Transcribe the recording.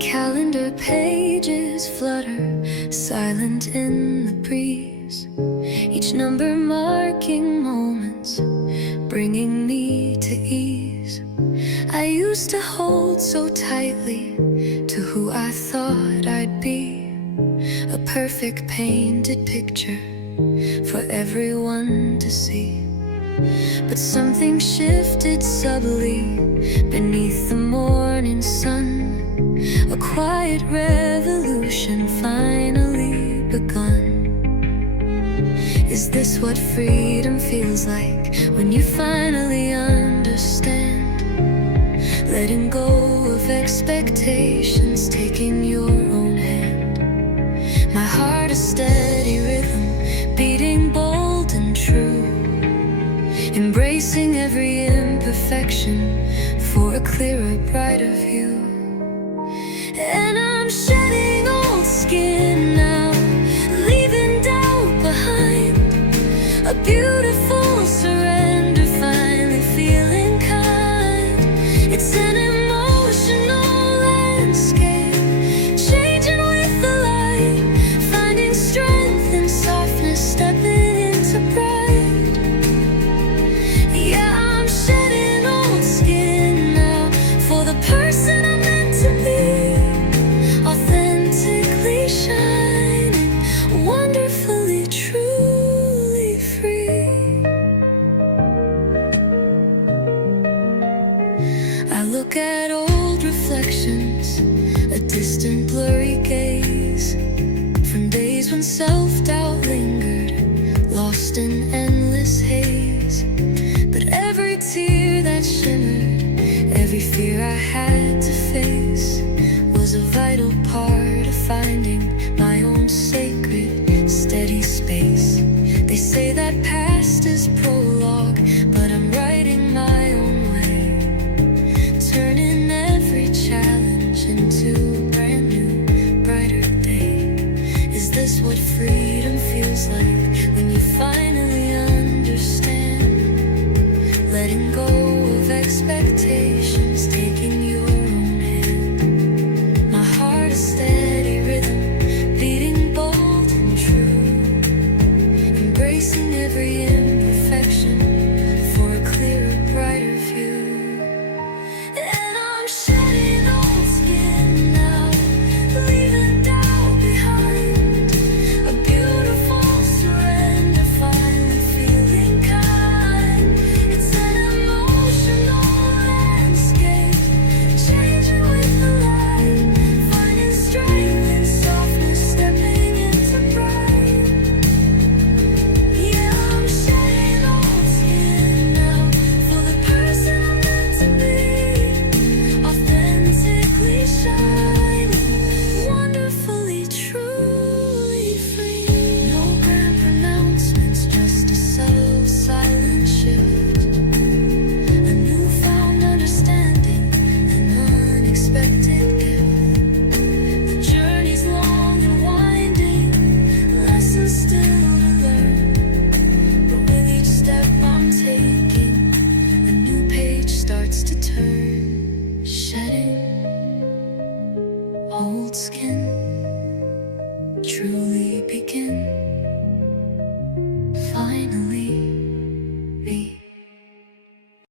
calendar pages flutter, silent in the breeze, each number marking moments, bringing me to ease. I used to hold so tightly to who I thought I'd be, a perfect painted picture for everyone to see. But something shifted subtly beneath the morning sun, a quiet revolution finally begun. Is this what freedom feels like, when you finally understand? Letting go of expectations, taking your own hand. My heart a steady rhythm, beating bold and true, embracing every imperfection for a clearer, brighter view. And I'm shedding old skin now, leaving doubt behind, a beautiful surrender, finally feeling kind. It's an emotional landscape, changing with the light, finding strength and softness, stepping into bright. Yeah, I'm shedding old skin now for the person I'm meant to be, authentically shining, wonderfully, truly free. I look at old reflections, a distant blurry gaze, from days when self-doubt lingered, lost in endless haze. But every tear that shimmered, every fear I had to face, was a vital part of finding my own sacred, steady space. They say that past is prologue, but I'm writing my own way, turning every challenge into a brand new, brighter day. Is this what freedom feels like, when you finally understand? Letting go of expectations, taking your own hand. My heart a steady rhythm, beating bold and true, embracing every imperfection for a clearer, brighter view. And I'm shedding old skin now, leaving doubt behind, a beautiful surrender, finally feeling kind. It's an emotional landscape, changing with the light, finding strength and softness, stepping into bright. Yeah, I'm shedding old skin now for the person I'm meant to be, authentically shining, wonderfully, truly free. No grand pronouncements, just a subtle, silent shift, a newfound understanding, an unexpected gift. The journey's long and winding, lessons still to learn, but with each step I'm taking, a new page starts to turn.